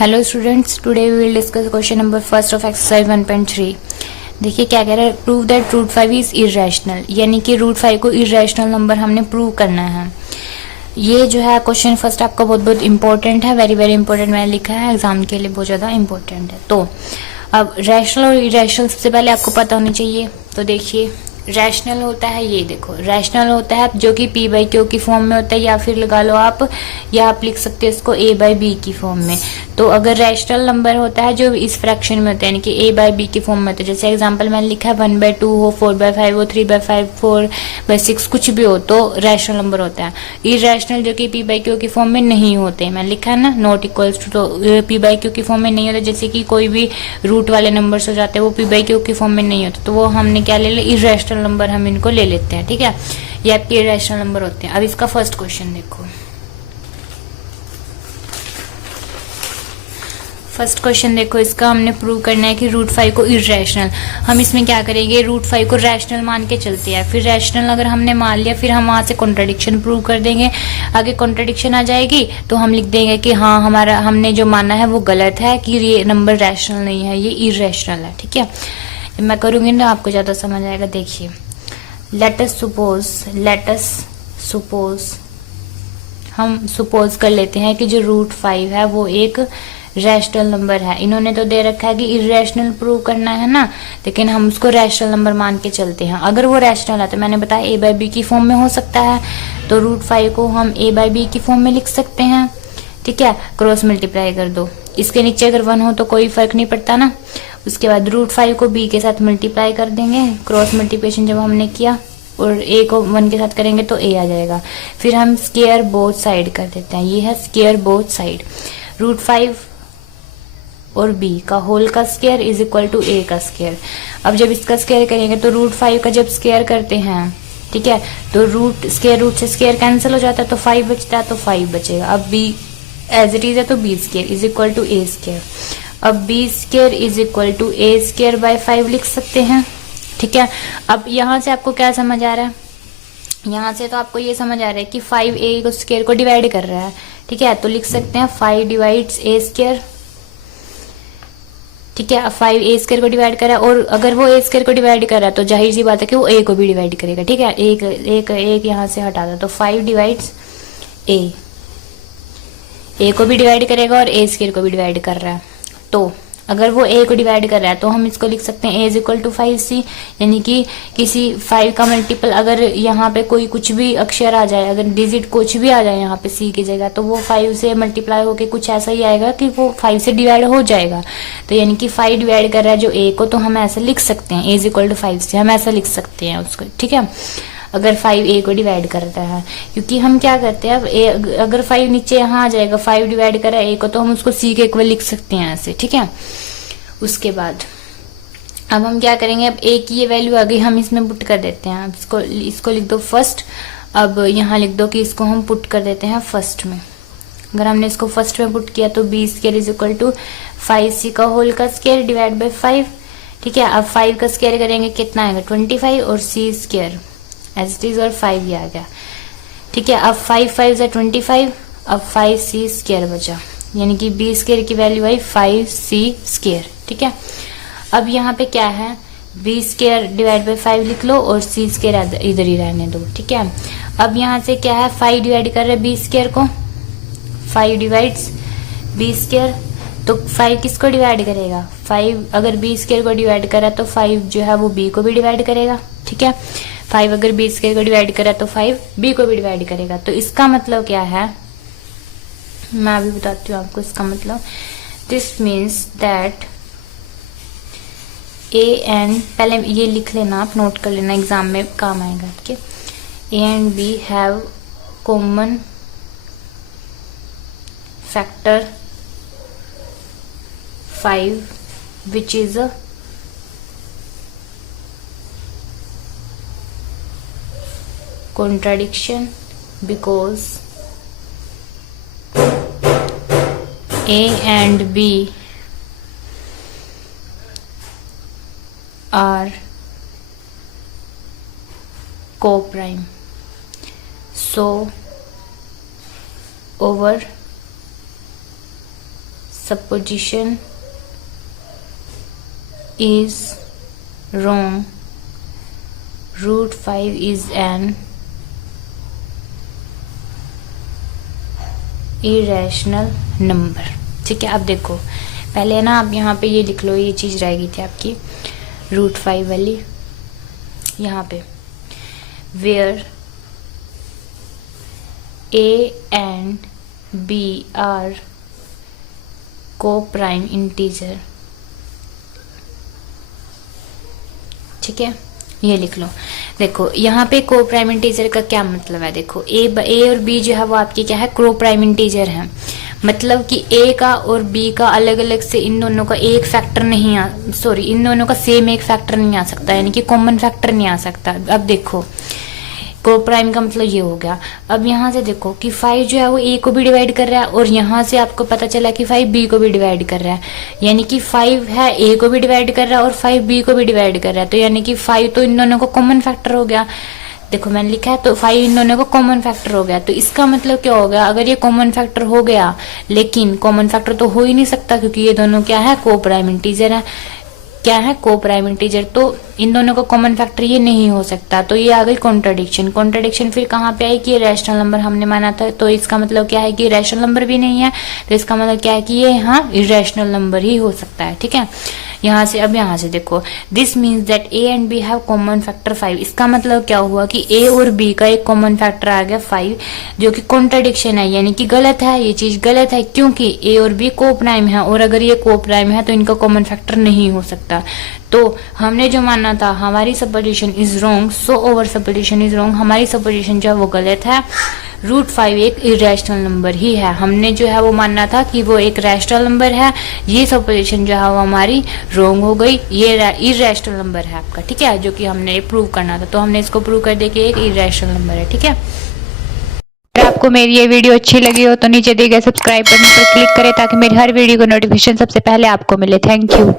Hello students, today we will discuss question number first of exercise 1.3। देखिए क्या कह रहा है, prove that root 5 is irrational, यानी कि रूट 5 को इरेशनल नंबर हमने प्रूव करना है। ये जो है क्वेश्चन फर्स्ट आपका बहुत बहुत इंपॉर्टेंट है, वेरी वेरी इंपॉर्टेंट मैंने लिखा है, एग्जाम के लिए बहुत ज़्यादा इंपॉर्टेंट है। तो अब रैशनल और इरेशनल सबसे पहले आपको पता होनी चाहिए। तो देखिए रैशनल होता है, ये देखो रैशनल होता है जो कि p बाई क्यू की फॉर्म में होता है, या फिर लगा लो आप, या आप लिख सकते हो इसको a बाई बी की फॉर्म में। तो अगर रैशनल नंबर होता है जो इस फ्रैक्शन में होता है, यानी कि a बाई बी की फॉर्म में होता है, जैसे एग्जांपल मैंने लिखा है 1/2 हो, 4/5 हो, 3/5, 4/6 कुछ भी हो, तो रैशनल नंबर होता है। इरेशनल जो कि p बाई क्यू की फॉर्म में नहीं होते, मैंने लिखा है ना नॉट इक्वल्स टू, तो p बाई क्यू की फॉर्म में नहीं होता। जैसे कि कोई भी रूट वाले नंबर्स हो जाते हैं वो p बाई क्यू की फॉर्म में नहीं होते, तो वो हमने क्या ले लिया, इरेशनल नंबर हम इनको ले लेते हैं। ठीक है, ये आपके इरेशनल नंबर होते हैं। अब इसका फर्स्ट क्वेश्चन देखो, फर्स्ट क्वेश्चन देखो, इसका हमने प्रूव करना है कि रूट 5 को इरेशनल। हम इसमें क्या करेंगे, रूट 5 को रैशनल मान के चलते हैं, फिर रैशनल अगर हमने मान लिया फिर हम वहां से कॉन्ट्रडिक्शन प्रूव कर देंगे। आगे कॉन्ट्रडिक्शन आ जाएगी तो हम लिख देंगे कि हाँ हमारा हमने जो माना है वो गलत है, कि ये नंबर रैशनल नहीं है, ये इरेशनल है। ठीक है, मैं करूंगी ना आपको ज्यादा समझ आएगा। देखिए लेट अस सपोज हम सपोज कर लेते हैं कि जो रूट 5 है वो एक रैशनल नंबर है। इन्होंने तो दे रखा है कि इरेशनल प्रूव करना है ना, लेकिन हम उसको रैशनल नंबर मान के चलते हैं। अगर वो रैशनल है तो मैंने बताया a बाई बी की फॉर्म में हो सकता है, तो रूट 5 को हम a बाई बी की फॉर्म में लिख सकते हैं। ठीक है, क्रॉस मल्टीप्लाई कर दो, इसके नीचे अगर 1 हो तो कोई फर्क नहीं पड़ता ना। उसके बाद रूट 5 को b के साथ मल्टीप्लाई कर देंगे, क्रॉस मल्टीप्लिकेशन जब हमने किया, और a को 1 के साथ करेंगे तो a आ जाएगा। फिर हम स्केयर बोथ साइड कर देते हैं, ये है स्केयर बोथ साइड। रूट 5 और b का होल का square is equal to a का स्केयर। अब जब इसका स्केयर करेंगे तो रूट 5 का जब स्केयर करते हैं, ठीक है, तो रूट स्केयर रूट से स्केयर कैंसिल हो जाता है, तो 5 बचता है, तो 5 बचेगा। अब b एज इट इज है, तो b square is equal to a square. अब b square is equal to a square by 5 लिख सकते हैं। ठीक है, अब यहां से आपको क्या समझ आ रहा है, यहां से तो आपको ये समझ आ रहा है कि 5 a को स्केयर को डिवाइड कर रहा है। ठीक है, तो लिख सकते हैं 5 डिवाइड्स a स्केयर। ठीक है, 5 a स्केयर को डिवाइड कर रहा है, और अगर वो a स्केयर को डिवाइड कर रहा है तो जाहिर सी बात है कि वो a को भी डिवाइड करेगा। ठीक है, एक यहाँ से हटा दो, तो 5 डिवाइड्स a को भी डिवाइड करेगा और a स्केयर को भी डिवाइड कर रहा है। तो अगर वो a को डिवाइड कर रहा है तो हम इसको लिख सकते हैं a is equal to 5c, यानी कि किसी 5 का मल्टीपल अगर यहाँ पे कोई कुछ भी अक्षर आ जाए, अगर डिजिट कुछ भी आ जाए यहाँ पे c की जगह, तो वो 5 से मल्टीप्लाई होके कुछ ऐसा ही आएगा कि वो 5 से डिवाइड हो जाएगा। तो यानी कि 5 डिवाइड कर रहा है जो a को, तो हम ऐसा लिख सकते हैं a is equal to 5c, हम ऐसा लिख सकते हैं उसको। ठीक है, अगर 5 a को डिवाइड करता है, क्योंकि हम क्या करते हैं, अब अगर 5 नीचे यहाँ आ जाएगा, 5 डिवाइड कर रहा है a को, तो हम उसको c के इक्वल लिख सकते हैं ऐसे। ठीक है, उसके बाद अब हम क्या करेंगे, अब a की ये वैल्यू आ गई, हम इसमें पुट कर देते हैं। अब इसको लिख दो फर्स्ट, अब यहाँ लिख दो कि इसको हम पुट कर देते हैं फर्स्ट में। अगर हमने इसको फर्स्ट में पुट किया तो b square is equal to 5c का होल का स्केयर डिवाइड बाय 5। ठीक है, अब 5 का स्केयर करेंगे कितना आएगा 25, और c square as it is, और 5 ये आ गया। ठीक है, अब 5 5 से 25, अब 5c स्केयर बचा, यानी कि b स्केयर की वैल्यू आई 5c स्केयर। ठीक है, अब यहाँ पे क्या है, b स्केयर डिवाइड बाय 5 लिख लो और c स्केयर इधर ही रहने दो। ठीक है, अब यहाँ से क्या है, 5 डिवाइड कर रहे हैं b स्केयर को, 5 डिवाइड्स b स्केयर, तो 5 किसको डिवाइड करेगा, 5 अगर b स्केयर को डिवाइड करा तो 5 जो है वो b को भी डिवाइड करेगा। ठीक है, 5 अगर b स्केयर को डिवाइड करा तो 5 b को भी डिवाइड करेगा। तो इसका मतलब क्या है, मैं अभी बताती हूँ आपको इसका मतलब। This means that a and, पहले ये लिख लेना आप, नोट कर लेना, एग्जाम में काम आएगा आपके। a and b have common factor 5 which is a contradiction because a and b are co-prime, so over supposition is wrong, root 5 is an irrational number। ठीक है, अब देखो पहले ना आप यहाँ पे ये लिख लो, ये चीज रहेगी थी आपकी रूट 5 वाली यहाँ पे, where a and b are co-prime integer। ठीक है, ये लिख लो। देखो यहाँ पे को प्राइम इंटीजर का क्या मतलब है, देखो ए और बी जो है वो आपकी क्या है, को प्राइम इंटीजर है। मतलब कि ए का और बी का अलग अलग से इन दोनों का एक फैक्टर नहीं इन दोनों का सेम एक फैक्टर नहीं आ सकता, यानी कि कॉमन फैक्टर नहीं आ सकता। अब देखो को प्राइम का मतलब ये हो गया। अब यहाँ से देखो कि 5 जो है वो ए को भी डिवाइड कर रहा है, और यहाँ से आपको पता चला कि 5 बी को भी डिवाइड कर रहा है, यानी कि 5 है ए को भी डिवाइड कर रहा है और 5 बी को भी डिवाइड कर रहा है। तो यानी कि 5 तो इन दोनों को कॉमन फैक्टर हो गया। देखो मैंने लिखा है तो 5 इन दोनों को कॉमन फैक्टर हो गया। तो इसका मतलब क्या हो गया, अगर ये कॉमन फैक्टर हो गया, लेकिन कॉमन फैक्टर तो हो ही नहीं सकता क्योंकि ये दोनों क्या है, को प्राइम इंटीजर है। क्या है, को प्राइम इंटीजर, तो इन दोनों का कॉमन फैक्टर ये नहीं हो सकता। तो ये आ गई कॉन्ट्राडिक्शन। कॉन्ट्राडिक्शन फिर कहाँ पे आई कि ये रैशनल नंबर हमने माना था, तो इसका मतलब क्या है कि रैशनल नंबर भी नहीं है, तो इसका मतलब क्या है कि ये यहाँ इरेशनल नंबर ही हो सकता है। ठीक है, यहाँ से अब यहाँ से देखो, this means that A and B have common factor 5। इसका मतलब क्या हुआ कि ए और बी का एक कॉमन फैक्टर आ गया 5, जो कि कॉन्ट्राडिक्शन है, यानी कि गलत है, ये चीज गलत है क्योंकि ए और बी को प्राइम है, और अगर ये को प्राइम है तो इनका कॉमन फैक्टर नहीं हो सकता। तो हमने जो माना था हमारी supposition is wrong, so over supposition is wrong, हमारी सपोजिशन जो है वो गलत है। रूट 5 एक इरेशनल नंबर ही है, हमने जो है वो मानना था कि वो एक रैशनल नंबर है, ये सपोजिशन जो है वो हमारी रॉन्ग हो गई, ये इरेशनल नंबर है आपका। ठीक है, जो कि हमने प्रूव करना था, तो हमने इसको प्रूव कर दिया कि एक इरेशनल नंबर है। ठीक है, अगर आपको मेरी ये वीडियो अच्छी लगी हो तो नीचे दिए गए सब्सक्राइब बटन पर क्लिक करें ताकि मेरी हर वीडियो को नोटिफिकेशन सबसे पहले आपको मिले। Thank you.